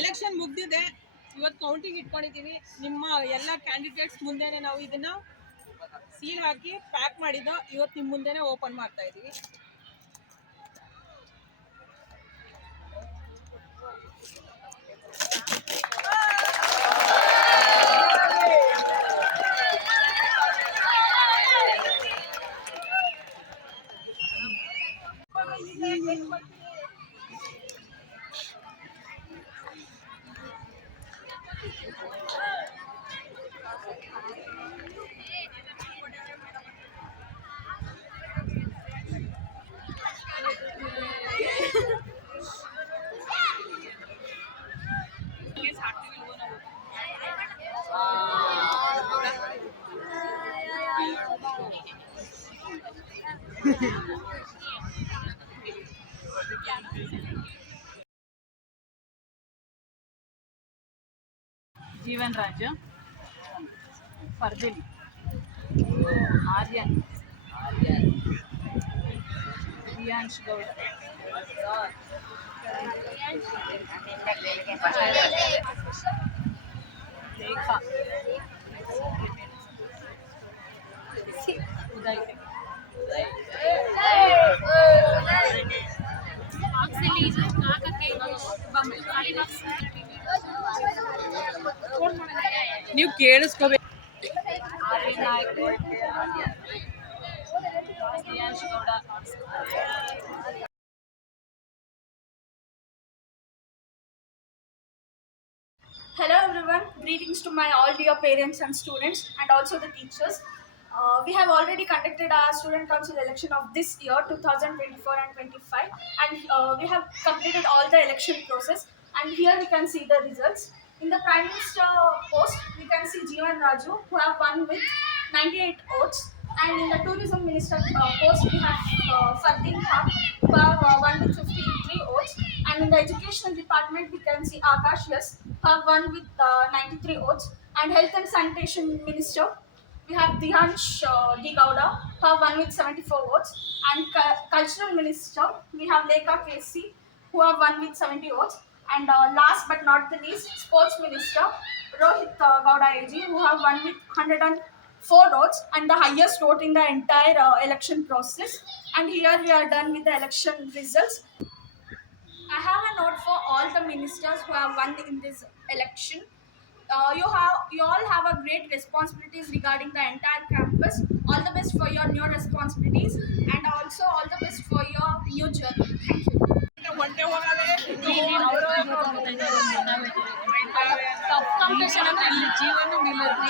Election ಮುಗ್ದಿದೆ. ಇವತ್ತು counting ಇಟ್ಕೊಂಡಿದ್ದೀವಿ. ನಿಮ್ಮ ಎಲ್ಲ ಕ್ಯಾಂಡಿಡೇಟ್ಸ್ ಮುಂದೆನೆ ನಾವು ಇದನ್ನ ಸೀಲ್ ಹಾಕಿ ಪ್ಯಾಕ್ ಮಾಡಿದ್ದು ಇವತ್ತು ನಿಮ್ಮ ಮುಂದೆನೆ ಓಪನ್ ಮಾಡ್ತಾ ಇದ್ದೀವಿ. जीवन राज फर्दिल आर्यन रियांश गौड़ रेखा उदय ನೀವು ಕೇಳಿಸ್ಕೋಬೇಕು. Hello everyone, greetings to my all dear parents and students and also the teachers. We have already conducted our student council election of this year 2024 and 25 and we have completed all the election process and here we can see the results. In the Prime Minister post, we can see Jeevan Raju who have won with 98 votes and in the Tourism Minister post we have Fardeen Khan who have won with 53 votes and in the Educational Department we can see Akash Yes who have won with 93 votes and Health and Sanitation Minister we have Dihansh D. Gowda who have won with 74 votes and Cultural Minister we have Lekha KC who have won with 70 votes and last but not the least Sports Minister Rohit Gowda AG who have won with 104 votes and the highest vote in the entire election process. And here we are done with the election results. I have a note for all the ministers who have won in this election. You all have a great responsibilities regarding the entire campus. All the best for your new responsibilities and also all the best for your new journey. Thank you. Competition ಅಂದ್ರೆ ಇಲ್ಲಿ ಜೀವನ ನಿಲ್ಲೋದು